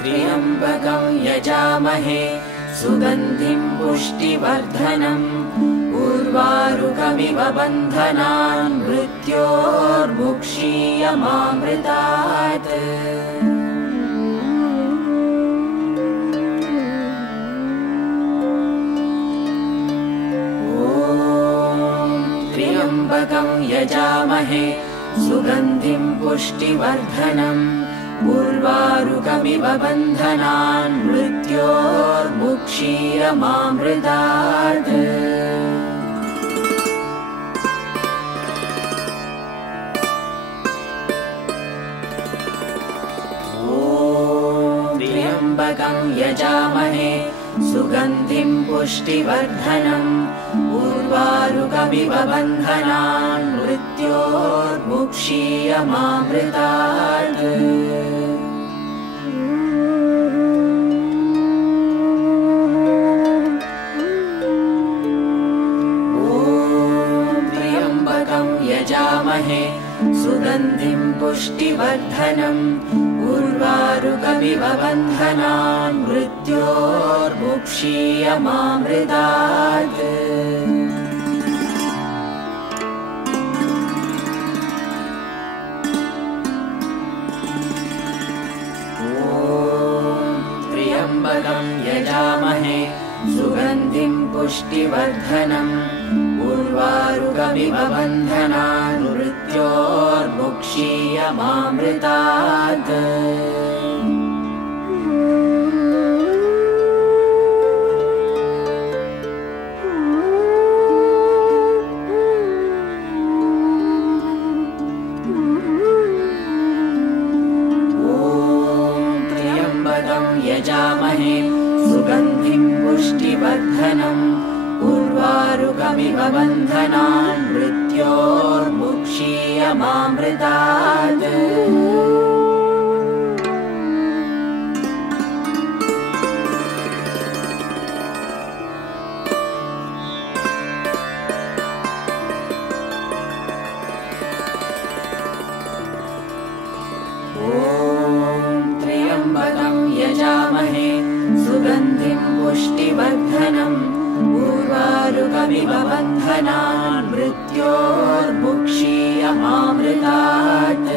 त्र्यम्बकं यजामहे सुगन्धिं पुष्टिवर्धनम् उर्वारुकमिव बन्धनान् मृत्योर्मुक्षीयमामृतात्। ॐ त्र्यम्बकं यजामहे सुगन्धिं पुष्टिवर्धनम् उर्वारुकमिव बन्धनान् मृत्योर्मुक्षीयमामृतात्। ॐ त्र्यम्बकं यजामहे सुगन्धिं पुष्टिवर्धनम् उर्वारुकमिव बन्धनान् मृत्योर्मुक्षीयमामृतात्। यजामहे सुगन्धिं पुष्टिवर्धनम् उर्वारुकमिव बन्धनान् मृत्योर्मुक्षीयमामृतात्। ॐ त्र्यम्बकं यजामहे सुगन्धिं पुष्टिवर्धनम् उर्वारुकमिव बन्धनान् मृत्योर्मुक्षीयमामृतात्। ॐ त्र्यम्बकं यजामहे सुगन्धिं पुष्टिवर्धनम् उर्वारुकमिव बन्धनान् मृत्योर्मुक्षीयमामृतात्। ॐ त्र्यम्बकं यजामहे सुगन्धिं पुष्टिवर्धनम् उर्वारुकमिव बन्धनान् मृत्योर्मुक्षीयमामृतात्।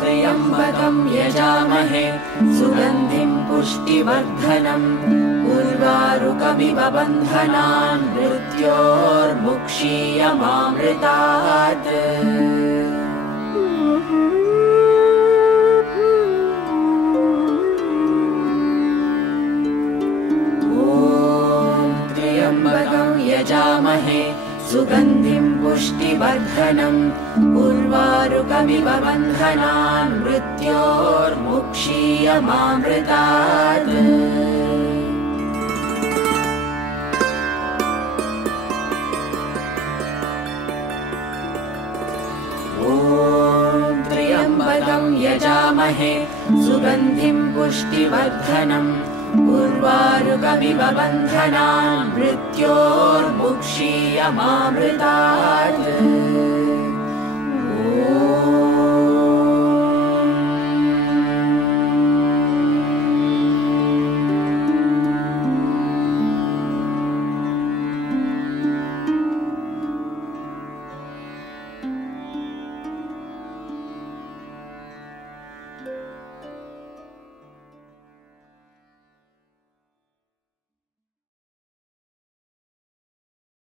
त्र्यम्बकं यजामहे सुगन्धिं पुष्टिवर्धनम् उर्वारुकमिव बन्धनान् मृत्योर्मुक्षीयमामृतात्। ॐ त्र्यम्बकं यजामहे सुगन्धिं पुष्टिवर्धनम् उर्वारुकमिव बन्धनान् मृत्योर्मुक्षीयमामृतात्। त्र्यम्बकं यजामहे सुगन्धिं पुष्टिवर्धनम् उर्वारुकमिव बन्धनान् मृत्योर्मुक्षीयमामृतात्। ॐ